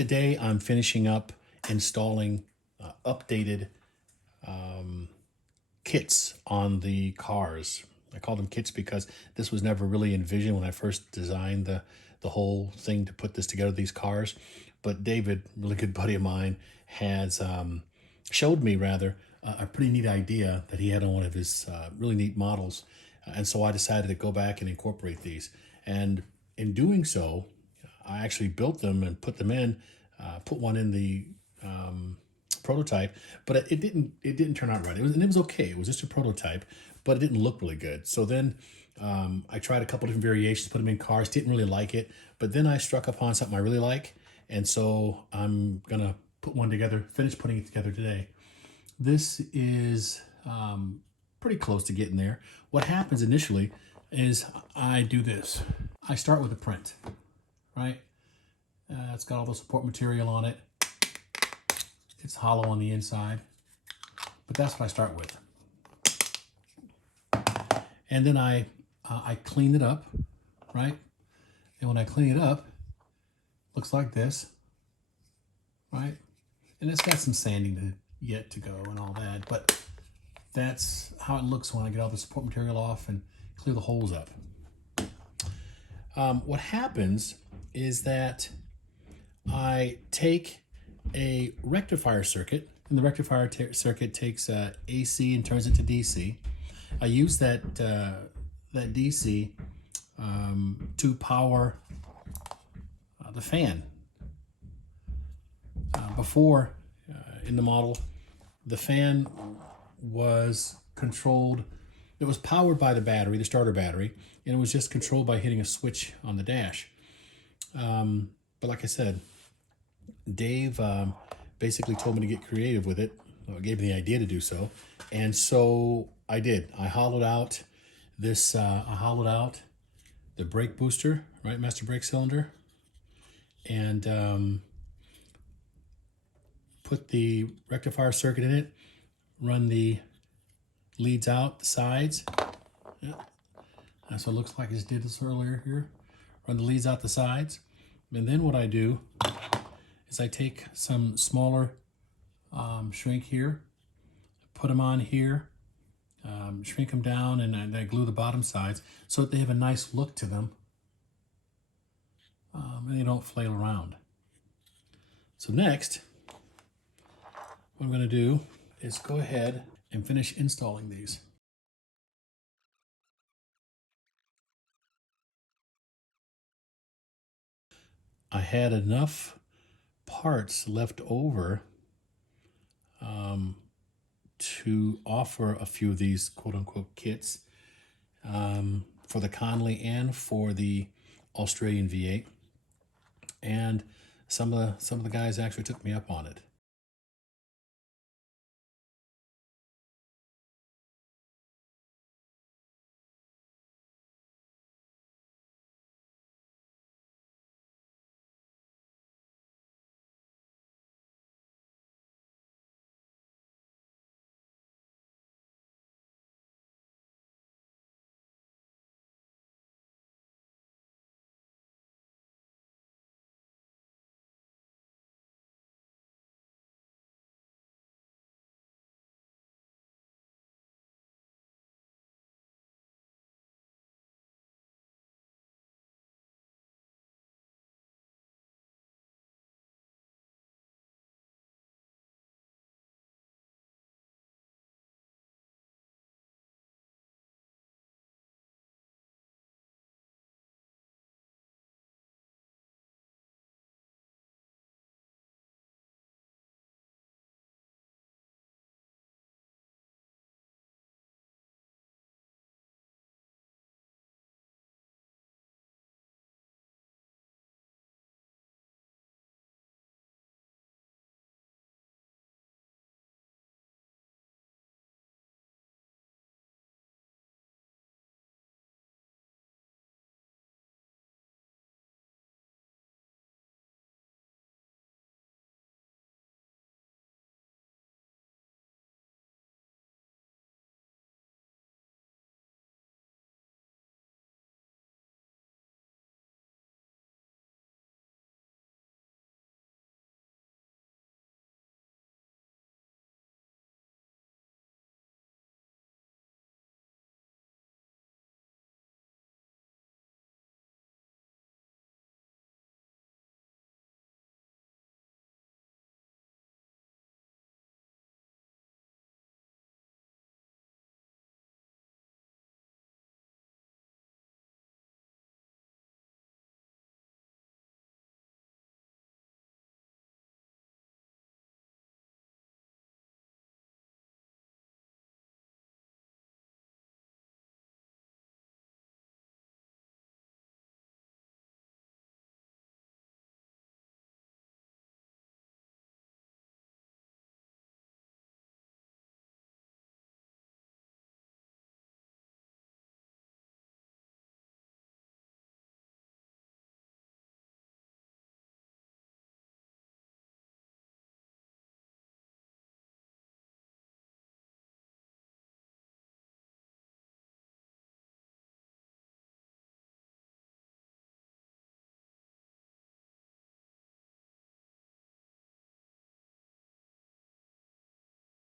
Today I'm finishing up installing updated kits on the cars. I call them kits because this was never really envisioned when I first designed the whole thing to put this together, these cars. But David, a really good buddy of mine, has showed me rather a pretty neat idea that he had on one of his really neat models. And so I decided to go back and incorporate these. And in doing so, I actually built them and put them in, put one in the prototype, but it didn't turn out right. It was okay. It was just a prototype, but it didn't look really good. So then I tried a couple different variations, put them in cars, didn't really like it, but then I struck upon something I really like, and so I'm gonna put one together, finish putting it together today. This is pretty close to getting there. What happens initially is I do this. I start with a print, right? It's got all the support material on it. It's hollow on the inside, but that's what I start with. And then I clean it up, right? And when I clean it up, it looks like this, right? And it's got some sanding yet to go and all that, but that's how it looks when I get all the support material off and clear the holes up. What happens is that I take a rectifier circuit, and the rectifier circuit takes AC and turns it to DC. I use that DC to power the fan. Before, in the model, the fan was controlled. It was powered by the battery, the starter battery, and it was just controlled by hitting a switch on the dash. But like I said, Dave basically told me to get creative with it. Gave me the idea to do so, and so I did. I hollowed out this. I hollowed out the brake booster, right, master brake cylinder, and put the rectifier circuit in it. Run the leads out the sides. Yeah, that's what it looks like. I just did this earlier here. Run the leads out the sides, and then what I do is I take some smaller shrink here, put them on here, shrink them down, and I glue the bottom sides so that they have a nice look to them, and they don't flail around. So next, what I'm going to do is go ahead and finish installing these. I had enough parts left over to offer a few of these quote-unquote kits for the Conley and for the Australian V8, and some of the guys actually took me up on it.